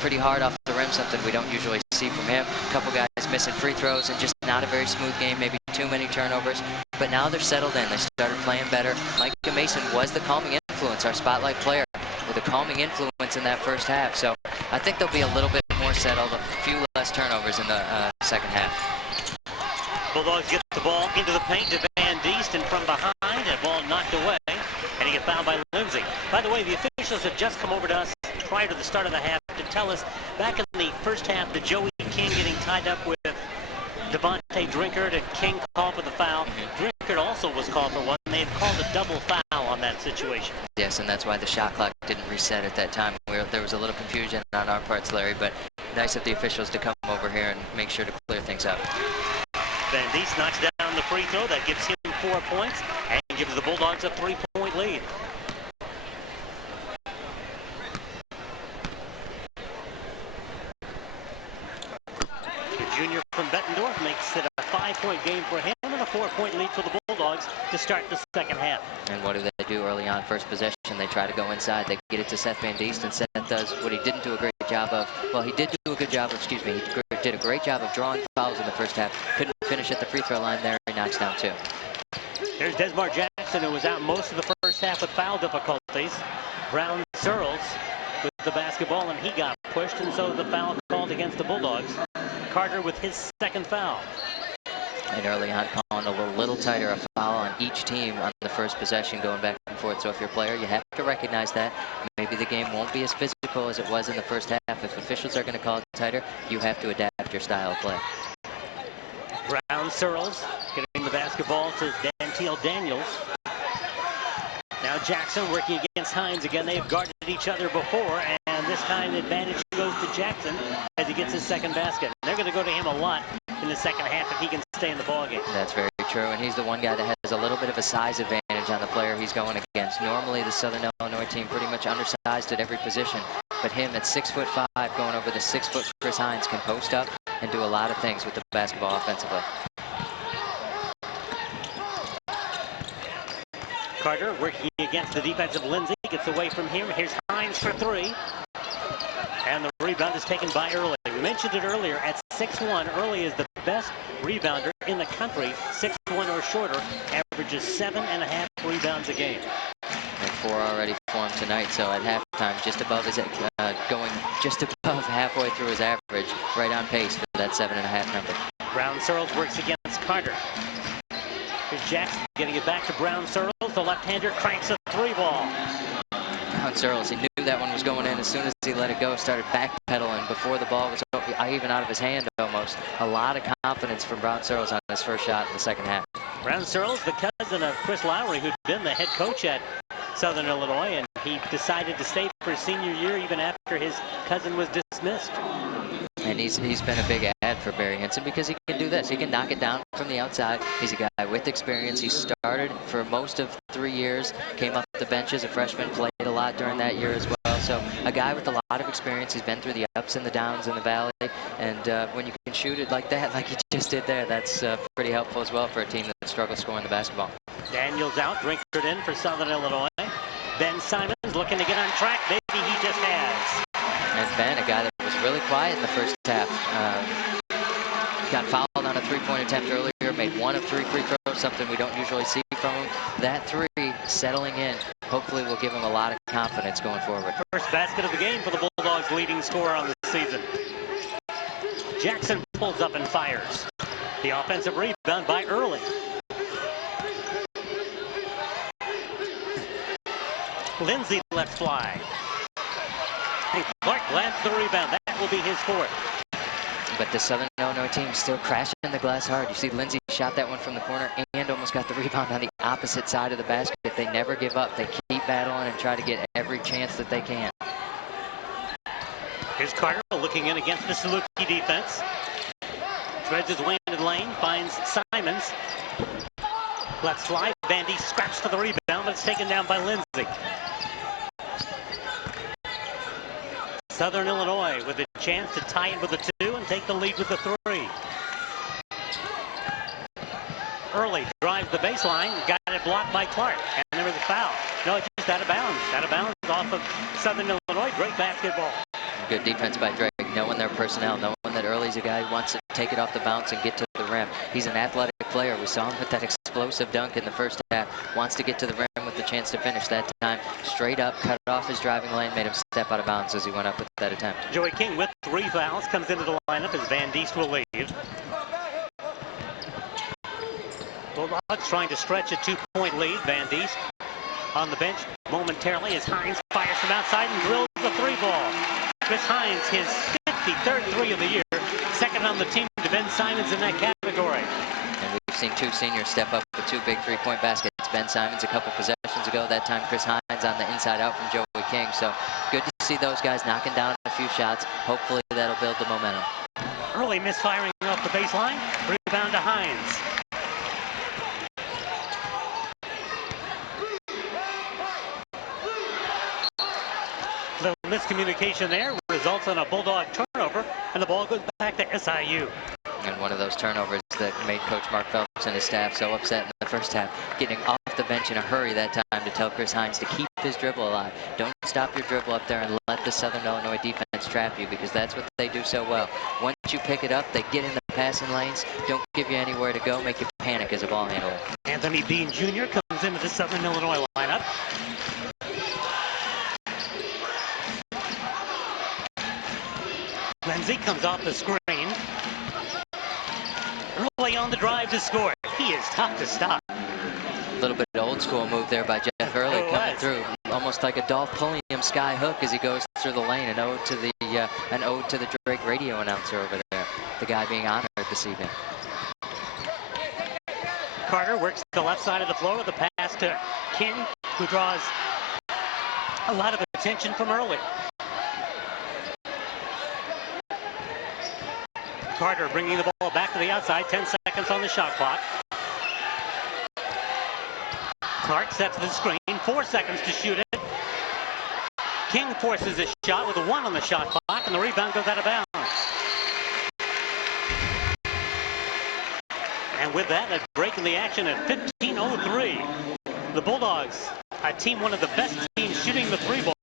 pretty hard off the rim, something we don't usually see from him. A couple guys missing free throws and just not a very smooth game, maybe too many turnovers. But now they're settled in. They started playing better. Micah Mason was the calming influence, our spotlight player, with a calming influence in that first half. So I think they'll be a little bit more settled, a few less turnovers in the second half. Bulldogs get the ball into the paint to Van Diest, and from behind, a ball knocked away, and he gets fouled by Lindsay. By the way, the officials have just come over to us prior to the start of the half to tell us back in the first half that Joey King getting tied up with Devontae Drinkard, and King called for the foul. Drinkard also was called for one. They've called a double foul on that situation. Yes, and that's why the shot clock didn't reset at that time. There was a little confusion on our parts, Larry, but nice of the officials to come over here and make sure to clear things up. Van Diest knocks down the free throw. That gives him 4 points and gives the Bulldogs a 3-point lead. The junior from Bettendorf makes it a 5-point game for him and a 4-point lead for the Bulldogs to start the second half. And what do they do early on? First possession, they try to go inside. They get it to Seth Van Diest, and Seth does what he didn't do a great job of. Well, he did do a good job of, excuse me, he did a great job of drawing fouls in the first half. Couldn't finish at the free throw line there. He knocks down 2. Here's Desmar Jackson, who was out most of the first half with foul difficulties. Brown Searles with the basketball, and he got pushed, and so the foul called against the Bulldogs. Carter with his second foul. And early on, calling a little tighter, a foul on each team on the first possession, going back and forth. So if you're a player, you have to recognize that. Maybe the game won't be as physical as it was in the first half. If officials are going to call it tighter, you have to adapt your style of play. Brown Searles getting the basketball to Dantiel Daniels. Now Jackson working against Hines again. They have guarded each other before, and this time advantage goes to Jackson as he gets his second basket. And they're going to go to him a lot in the second half if he can stay in the ballgame. That's very true, and he's the one guy that has a little bit of a size advantage on the player he's going against. Normally, the Southern Illinois team pretty much undersized at every position, but him at 6'5", going over the 6-foot Chris Hines, can post up and do a lot of things with the basketball offensively. Carter working against the defensive Lindsay, gets away from him. Here's Hines for 3. And the rebound is taken by Early. We mentioned it earlier, at 6'1", Early is the best rebounder in the country. 6'1" or shorter, averages 7.5 rebounds a game. And 4 already for him tonight, so at halftime, just above his, going just above halfway through his average, right on pace for that 7.5 number. Brown Searles works against Carter. Here's Jackson getting it back to Brown Searles. The left-hander cranks a 3-ball. Brown Searles, he knew that one was going in as soon as he let it go, started backpedaling before the ball was even out of his hand almost. A lot of confidence from Brown Searles on his first shot in the second half. Brown Searles, the cousin of Chris Lowry, who'd been the head coach at Southern Illinois, and he decided to stay for his senior year even after his cousin was dismissed. And he's been a big add for Barry Hinson because he can do this. He can knock it down from the outside. He's a guy with experience. He started for most of 3 years, came up the bench as a freshman, played a lot during that year as well. So a guy with a lot of experience. He's been through the ups and the downs in the valley. And when you can shoot it like that, like he just did there, that's pretty helpful as well for a team that struggles scoring the basketball. Daniels out, Drinkard in for Southern Illinois. Ben Simons looking to get on track. Maybe he just has. And Ben, a guy that was really quiet in the first half, got fouled on a 3-point attempt earlier, made 1 of 3 free throws, something we don't usually see from him. That 3 settling in, hopefully will give him a lot of confidence going forward. First basket of the game for the Bulldogs' leading scorer on the season. Jackson pulls up and fires. The offensive rebound by Early. Lindsay lets fly. And Clark lands the rebound. That will be his 4th. But the Southern Illinois team still crashing the glass hard. You see Lindsay shot that one from the corner and almost got the rebound on the opposite side of the basket. They never give up. They keep battling and try to get every chance that they can. Here's Carter looking in against the Saluki defense. Threads his way into the lane, finds Simons. Lets fly. Van Diest scraps for the rebound, but it's taken down by Lindsay. Southern Illinois with a chance to tie it with a 2 and take the lead with a 3. Early drives the baseline, got it blocked by Clark, and there was a foul. No, it's just out of bounds. Out of bounds off of Southern Illinois. Great basketball. Good defense by Drake, knowing their personnel, knowing that Early's a guy who wants to take it off the bounce and get to the rim. He's an athletic player. We saw him with that explosive dunk in the first half. Wants to get to the rim with the chance to finish that time. Straight up, cut off his driving lane, made him step out of bounds as he went up with that attempt. Joey King with 3 fouls comes into the lineup as Van Diest will leave. Bulldogs trying to stretch a 2-point lead. Van Diest on the bench momentarily as Hines fires from outside and drills the 3-ball. Chris Hines, his 53rd 3 of the year, second on the team to Ben Simons in that category. And we've seen 2 seniors step up with 2 big 3-point baskets. Ben Simons a couple possessions ago. That time Chris Hines on the inside out from Joey King. So good to see those guys knocking down a few shots. Hopefully that'll build the momentum. Early misfiring off the baseline. Rebound to Hines. Little miscommunication there results in a Bulldog turnover, and the ball goes back to SIU. And one of those turnovers that made Coach Mark Phelps and his staff so upset in the first half, getting off the bench in a hurry that time to tell Chris Hines to keep his dribble alive. Don't stop your dribble up there and let the Southern Illinois defense trap you, because that's what they do so well. Once you pick it up, they get in the passing lanes, don't give you anywhere to go, make you panic as a ball handler. Anthony Bean Jr. comes into the Southern Illinois lineup. Lindsay comes off the screen. Early on the drive to score. He is tough to stop. A little bit of old school move there by Jeff Early coming through, almost like a Dolph Pulliam sky hook as he goes through the lane. An ode to the Drake radio announcer over there, the guy being honored this evening. Carter works the left side of the floor with the pass to King, who draws a lot of attention from Early. Carter bringing the ball back to the outside, 10 seconds on the shot clock. Clark sets the screen, 4 seconds to shoot it. King forces a shot with a 1 on the shot clock, and the rebound goes out of bounds. And with that, a break in the action at 15:03. The Bulldogs, a team, one of the best teams shooting the 3-ball.